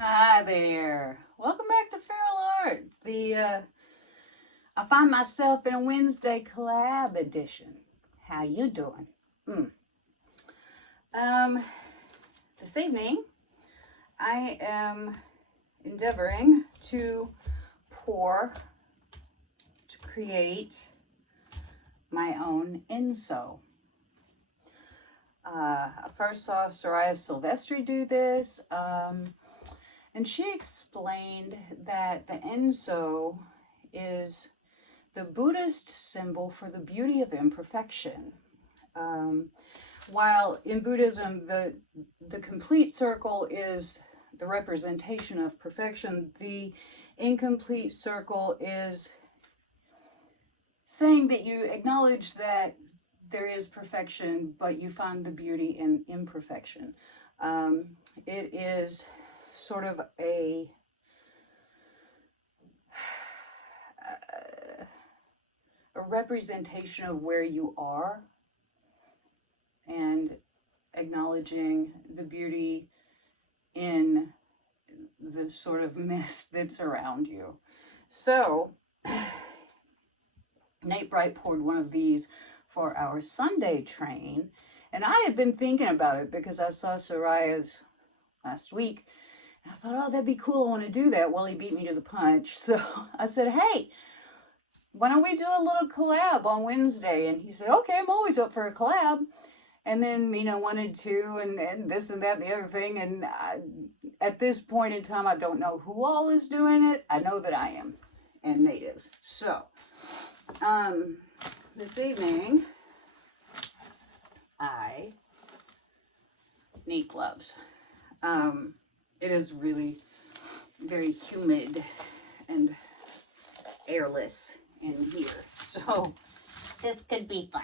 Hi there. Welcome back to Feral Art. I find myself in a Wednesday collab edition. How you doing? This evening I am endeavoring to create my own Enso. I first saw Soraya Silvestri do this, and she explained that the Enso is the Buddhist symbol for the beauty of imperfection. While in Buddhism, the complete circle is the representation of perfection, the incomplete circle is saying that you acknowledge that there is perfection, but you find the beauty in imperfection. It is sort of a representation of where you are and acknowledging the beauty in the sort of mist that's around you. So Nate Bright poured one of these for our Sunday train, and I had been thinking about it because I saw Soraya's last week, and I thought, oh, that'd be cool, I want to do that. Well, he beat me to the punch, so I said, hey, why don't we do a little collab on Wednesday? And he said, okay, I'm always up for a collab. And then, wanted to, and this and that and the other thing, and at this point in time, I don't know who all is doing it. I know that I am, and Nate is. So, this evening, I need gloves. It is really very humid and airless in here, so this could be fun.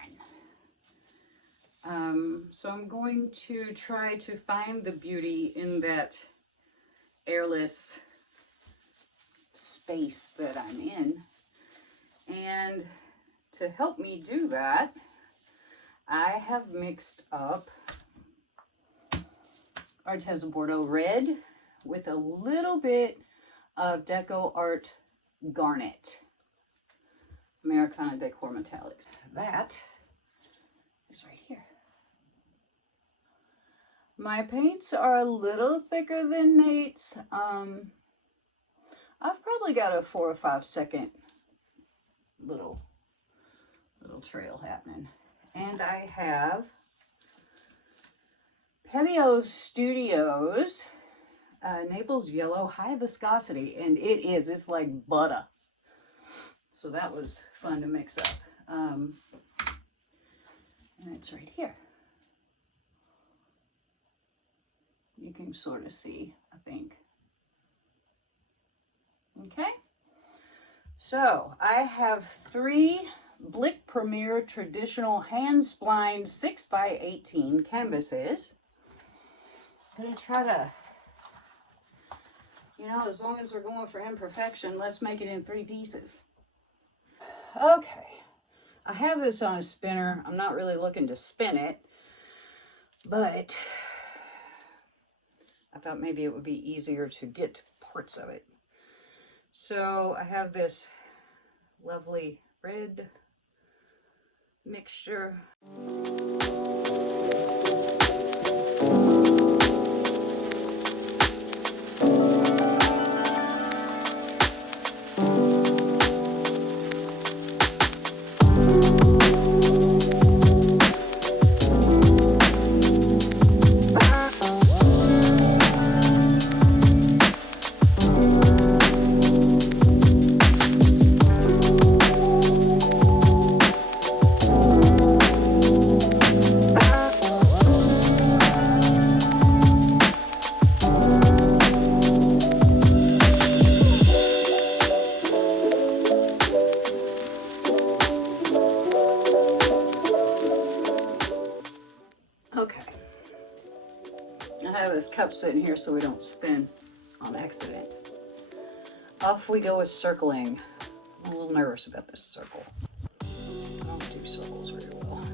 So I'm going to try to find the beauty in that airless space that I'm in. And to help me do that, I have mixed up Arteza Bordeaux Red with a little bit of Deco Art Garnet, Americana Decor Metallic. That is right here. My paints are a little thicker than Nate's. I've probably got a 4 or 5 second little trail happening. And I have Pebeo Studios Naples Yellow High Viscosity, and it's like butter. So that was fun to mix up. And it's right here. You can sort of see, I think. Okay. So I have 3 Blick Premier traditional hand-splined 6x18 canvases. I'm going to try to, as long as we're going for imperfection, let's make it in 3 pieces. Okay. I have this on a spinner. I'm not really looking to spin it, but I thought maybe it would be easier to get to parts of it. So I have this lovely red mixture. Cup sitting here so we don't spin on accident. Off we go with circling. I'm a little nervous about this circle. I don't do circles very well.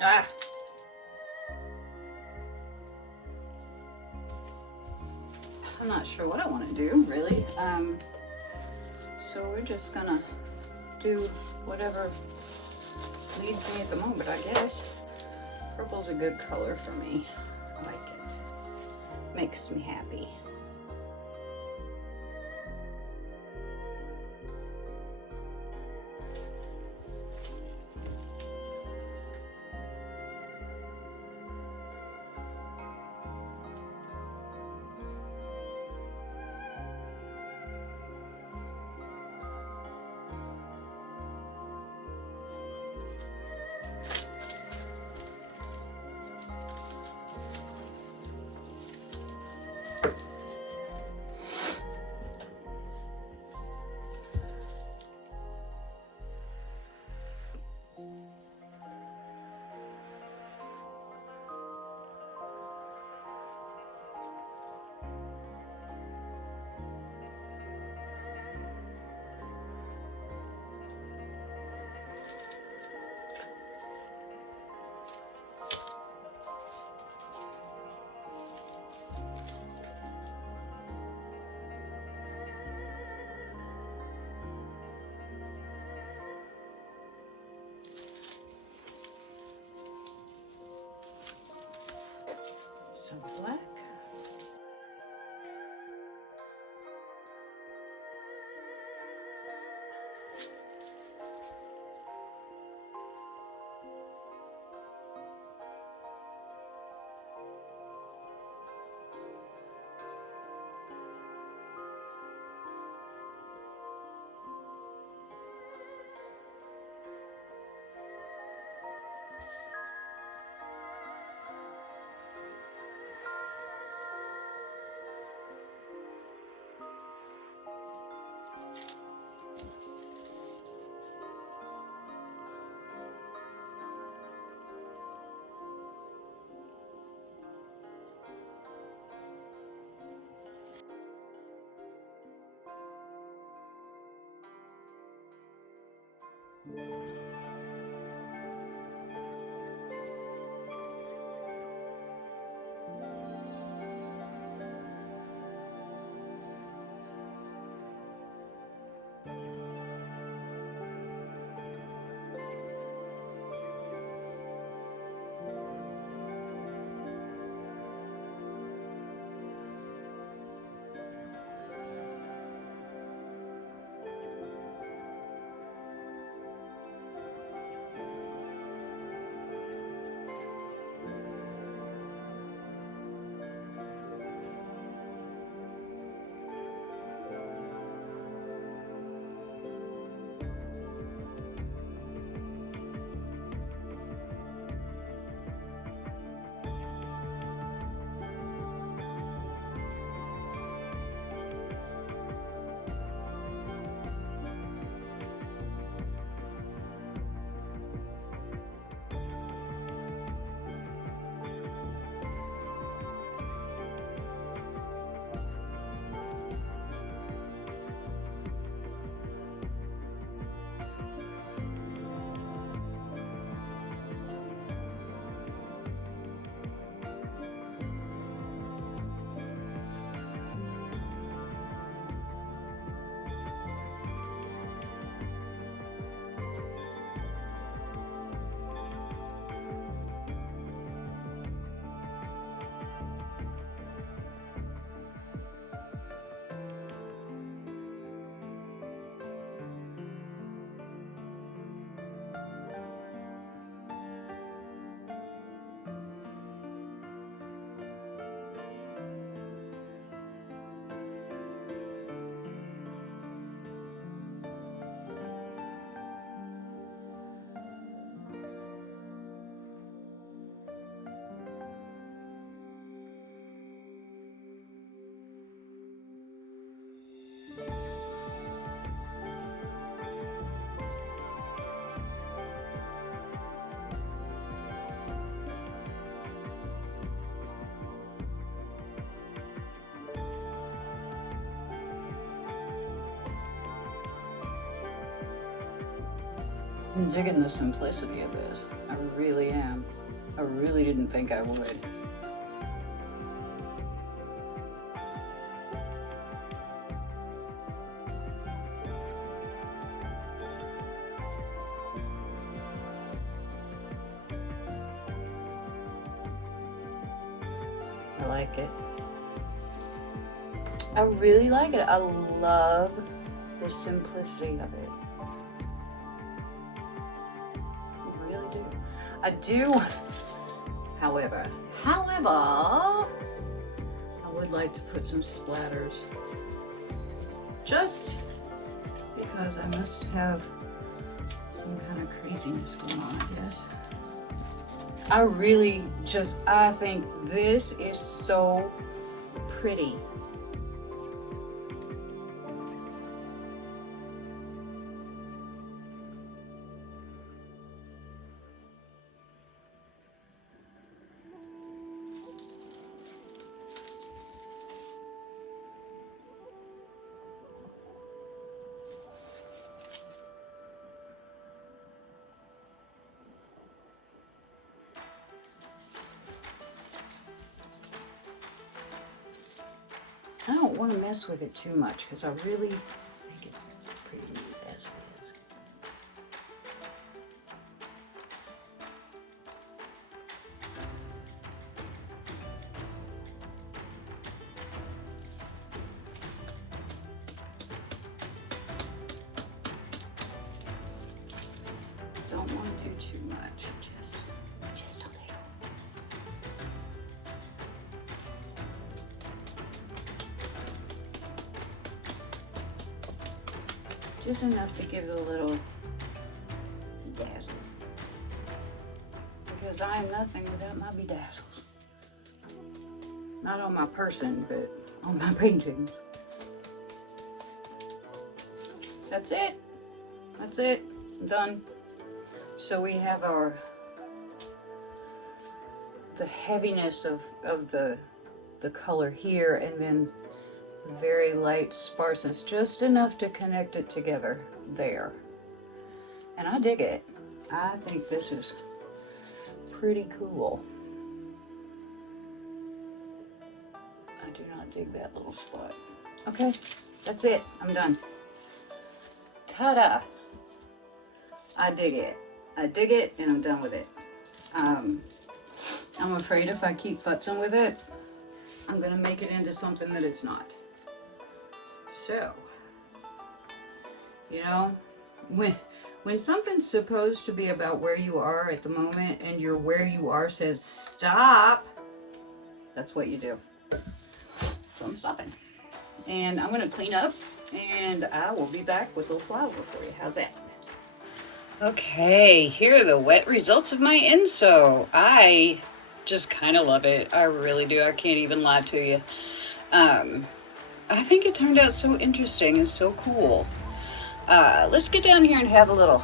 Ah! I'm not sure what I want to do, really. So we're just gonna do whatever leads me at the moment, I guess. Purple's a good color for me. I like it. Makes me happy. Some black. I'm digging the simplicity of this. I really am. I really didn't think I would. I like it. I really like it. I love the simplicity of it. I really do. I do, however, I would like to put some splatters. Just because I must have some kind of craziness going on, I guess. I think this is so pretty. I don't want to mess with it too much because I really think it's pretty neat as it is. Don't want to do too much, just a little. Just enough to give it a little dazzle. Because I am nothing without my bedazzles. Not on my person, but on my paintings. That's it. That's it. I'm done. So we have the heaviness of the color here, and then very light sparseness, just enough to connect it together there. And I dig it. I think this is pretty cool. I do not dig that little spot. Okay, that's it. I'm done. Ta-da! I dig it. I dig it, and I'm done with it. I'm afraid if I keep futzing with it, I'm gonna make it into something that it's not. So, you know, when something's supposed to be about where you are at the moment and your where you are says stop, that's what you do. So I'm stopping. And I'm gonna clean up and I will be back with a little flower for you. How's that? Okay, here are the wet results of my Enso. I just kind of love it. I really do. I can't even lie to you. I think it turned out so interesting and so cool. Let's get down here and have a little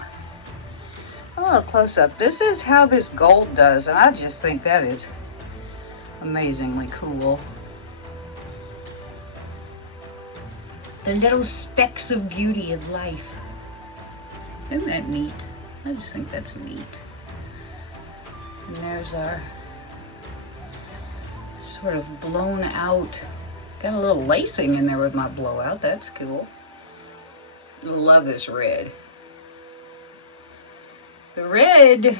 close-up. This is how this gold does, and I just think that is amazingly cool. The little specks of beauty of life. Isn't that neat? I just think that's neat. And there's our sort of blown out. Got a little lacing in there with my blowout. That's cool. Love this red. The red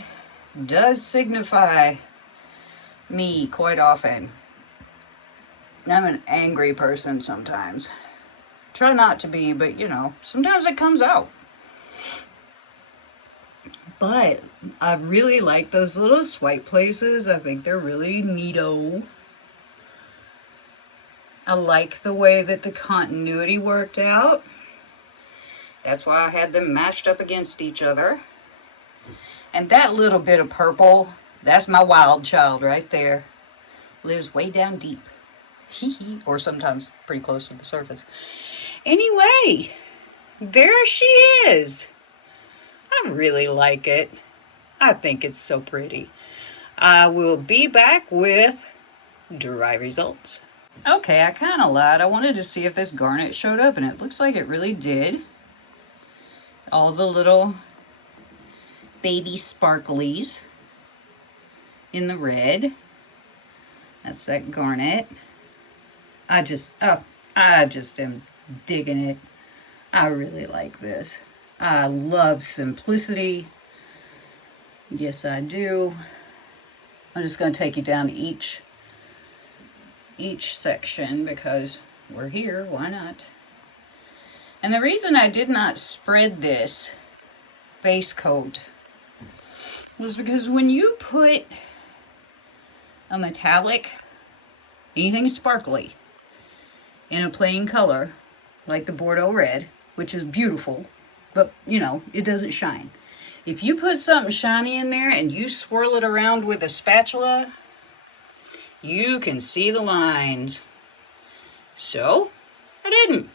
does signify me quite often. I'm an angry person sometimes. Try not to be, but you know, sometimes it comes out. But I really like those little swipe places. I think they're really neato. I like the way that the continuity worked out. That's why I had them mashed up against each other. And that little bit of purple, that's my wild child right there. Lives way down deep. Hee or sometimes pretty close to the surface. Anyway, there she is. I really like it. I think it's so pretty. I will be back with dry results. Okay, I kind of lied. I wanted to see if this garnet showed up, and it looks like it really did. All the little baby sparklies in the red. That's that garnet. I just am digging it. I really like this. I love simplicity. Yes, I do. I'm just going to take you down to each section because we're here. Why not? And the reason I did not spread this base coat was because when you put a metallic, anything sparkly, in a plain color, like the Bordeaux red, which is beautiful, but, you know, it doesn't shine. If you put something shiny in there and you swirl it around with a spatula, you can see the lines. So, I didn't.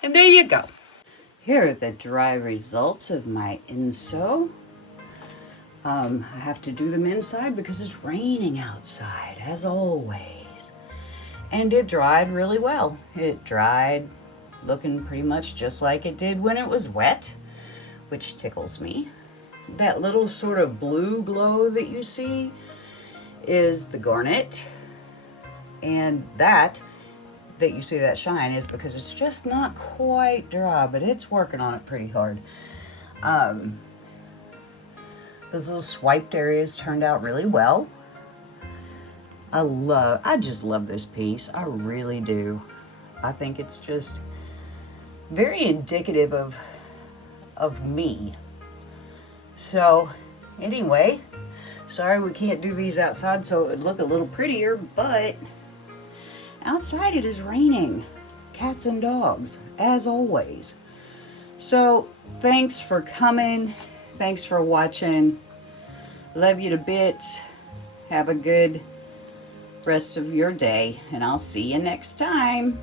And there you go. Here are the dry results of my Enso. I have to do them inside because it's raining outside, as always. And it dried really well. It dried looking pretty much just like it did when it was wet, which tickles me. That little sort of blue glow that you see is the garnet. And that you see that shine is because it's just not quite dry, but it's working on it pretty hard. Those little swiped areas turned out really well. I just love this piece. I really do. I think it's just very indicative of me. So anyway, sorry we can't do these outside so it would look a little prettier, but outside it is raining. Cats and dogs, as always. So thanks for coming. Thanks for watching. Love you to bits. Have a good rest of your day, and I'll see you next time.